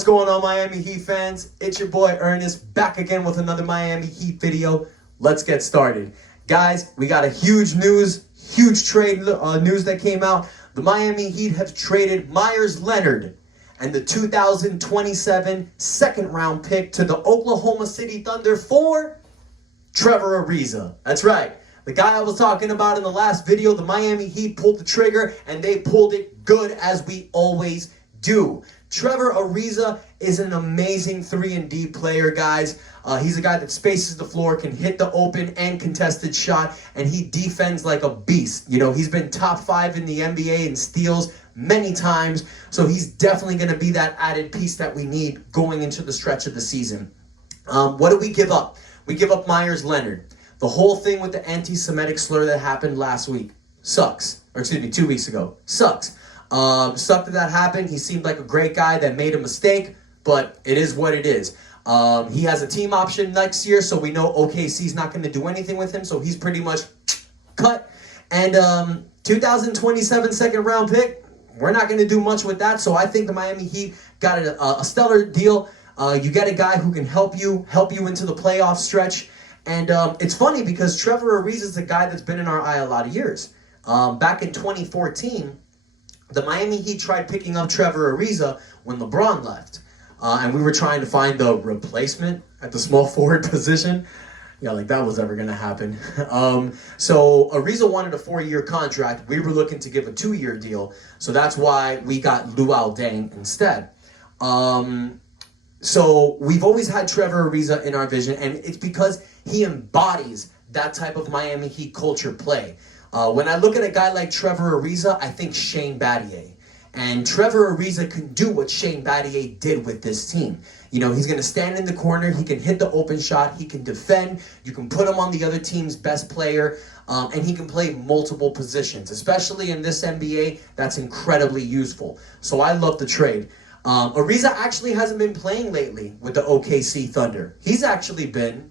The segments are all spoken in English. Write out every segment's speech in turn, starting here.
What's going on, Miami Heat fans? It's your boy Ernest back again with another Miami Heat video. Let's get started. Guys, we got a huge trade news that came out. The Miami Heat have traded Meyers Leonard and the 2027 second round pick to the Oklahoma City Thunder for Trevor Ariza. That's right. The guy I was talking about in the last video, the Miami Heat pulled the trigger, and they pulled it good, as we always do. Trevor Ariza is an amazing 3-and-D player, guys. He's a guy that spaces the floor, can hit the open and contested shot, and he defends like a beast. You know, he's been top 5 in the NBA in steals many times, so he's definitely going to be that added piece that we need going into the stretch of the season. What do we give up? We give up Meyers Leonard. The whole thing with the anti-Semitic slur that happened last week sucks. Or excuse me, 2 weeks ago. Sucks. Sucked that happened. He seemed like a great guy that made a mistake, but it is what it is. He has a team option next year, so we know OKC's not going to do anything with him, so he's pretty much cut. And 2027 second round pick, we're not going to do much with that, so I think the Miami Heat got a stellar deal. You get a guy who can help you into the playoff stretch. And it's funny because Trevor Ariza is a guy that's been in our eye a lot of years. Back in 2014, the Miami Heat tried picking up Trevor Ariza when LeBron left. And we were trying to find the replacement at the small forward position. Yeah, like that was ever going to happen. So Ariza wanted a 4-year contract. We were looking to give a 2-year deal. So that's why we got Luol Deng instead. So we've always had Trevor Ariza in our vision, and it's because he embodies that type of Miami Heat culture play. When I look at a guy like Trevor Ariza, I think Shane Battier. And Trevor Ariza can do what Shane Battier did with this team. You know, he's going to stand in the corner. He can hit the open shot. He can defend. You can put him on the other team's best player. And he can play multiple positions. Especially in this NBA, that's incredibly useful. So I love the trade. Ariza actually hasn't been playing lately with the OKC Thunder. He's actually been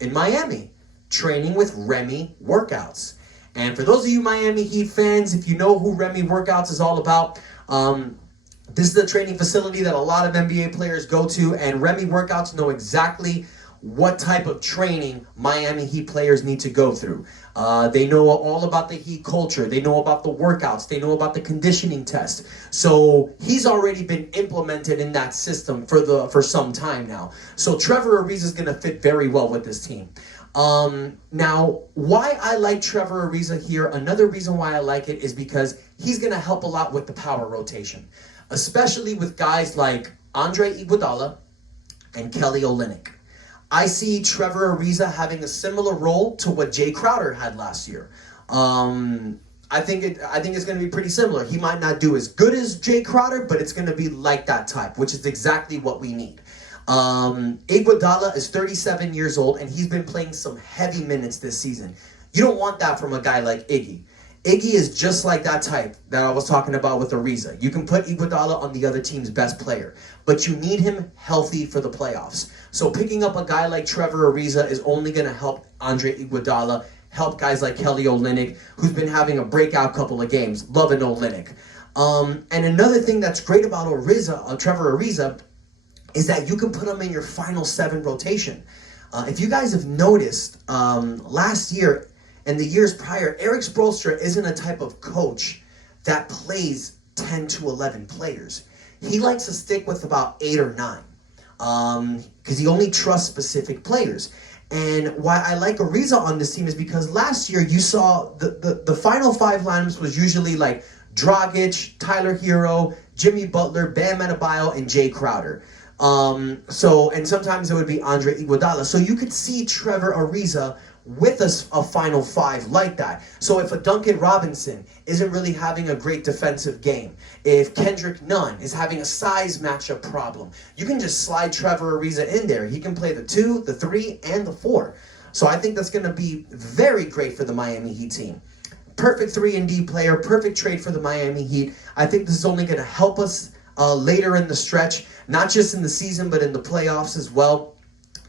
in Miami training with Remy Workouts. And for those of you Miami Heat fans, if you know who Remy Workouts is all about, this is the training facility that a lot of NBA players go to, and Remy Workouts know exactly what type of training Miami Heat players need to go through. They know all about the Heat culture. They know about the workouts. They know about the conditioning test. So he's already been implemented in that system for some time now. So Trevor Ariza is going to fit very well with this team. Now, why I like Trevor Ariza here, another reason why I like it is because he's going to help a lot with the power rotation, especially with guys like Andre Iguodala and Kelly Olynyk. I see Trevor Ariza having a similar role to what Jay Crowder had last year. I think it's going to be pretty similar. He might not do as good as Jay Crowder, but it's going to be like that type, which is exactly what we need. Iguodala is 37 years old, and he's been playing some heavy minutes this season. You don't want that from a guy like Iggy. Iggy is just like that type that I was talking about with Ariza. You can put Iguodala on the other team's best player, but you need him healthy for the playoffs. So picking up a guy like Trevor Ariza is only going to help Andre Iguodala, help guys like Kelly Olynyk, who's been having a breakout couple of games. Loving Olynyk. And another thing that's great about Trevor Ariza, is that you can put him in your final 7 rotation. If you guys have noticed, last year and the years prior, Erik Spoelstra isn't a type of coach that plays 10 to 11 players. He likes to stick with about 8 or 9 because he only trusts specific players. And why I like Ariza on this team is because last year you saw the final 5 lineups was usually like Dragic, Tyler Hero, Jimmy Butler, Bam Adebayo, and Jay Crowder. And sometimes it would be Andre Iguodala. So you could see Trevor Ariza with a final 5 like that. So if a Duncan Robinson isn't really having a great defensive game, if Kendrick Nunn is having a size matchup problem, you can just slide Trevor Ariza in there. He can play the 2, the 3, and the 4. So I think that's going to be very great for the Miami Heat team. Perfect 3-and-D player, perfect trade for the Miami Heat. I think this is only going to help us later in the stretch, not just in the season, but in the playoffs as well.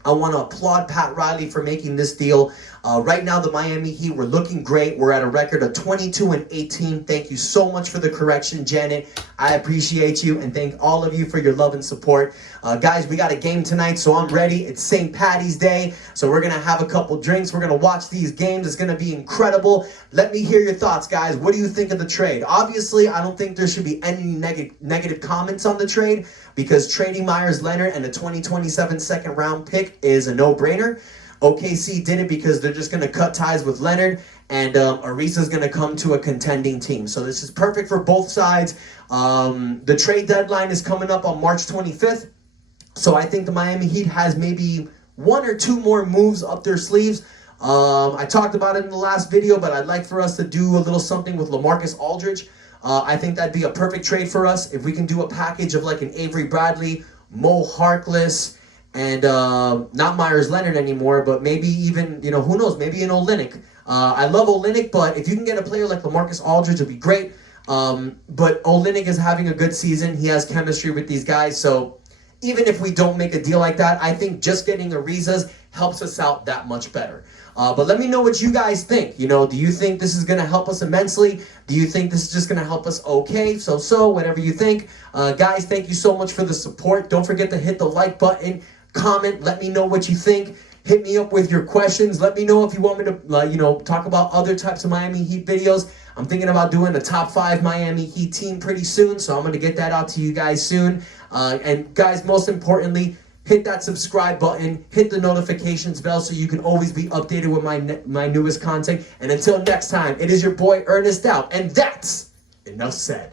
I want to applaud Pat Riley for making this deal. Right now, the Miami Heat, we're looking great. We're at a record of 22-18. Thank you so much for the correction, Janet. I appreciate you, and thank all of you for your love and support. Guys, we got a game tonight, so I'm ready. It's St. Patty's Day, so we're going to have a couple drinks. We're going to watch these games. It's going to be incredible. Let me hear your thoughts, guys. What do you think of the trade? Obviously, I don't think there should be any negative comments on the trade, because trading Meyers Leonard and a 2027 second round pick is a no-brainer. OKC did it because they're just going to cut ties with Leonard, and Ariza's going to come to a contending team. So this is perfect for both sides. The trade deadline is coming up on March 25th. So I think the Miami Heat has maybe 1 or 2 more moves up their sleeves. I talked about it in the last video, but I'd like for us to do a little something with LaMarcus Aldridge. I think that'd be a perfect trade for us if we can do a package of like an Avery Bradley, Mo Harkless, and not Meyers Leonard anymore, but maybe even, who knows, maybe an Olynyk. I love Olynyk, but if you can get a player like LaMarcus Aldridge, it'd be great. But Olynyk is having a good season. He has chemistry with these guys, so even if we don't make a deal like that, I think just getting Ariza's helps us out that much better. But let me know what you guys think. Do you think this is going to help us immensely? Do you think this is just going to help us okay? So, whatever you think. Guys, thank you so much for the support. Don't forget to hit the like button, comment, let me know what you think. Hit me up with your questions. Let me know if you want me to, talk about other types of Miami Heat videos. I'm thinking about doing a top 5 Miami Heat team pretty soon, so I'm going to get that out to you guys soon. And guys, most importantly, hit that subscribe button, hit the notifications bell so you can always be updated with my newest content. And until next time, it is your boy Ernest out, and that's enough said.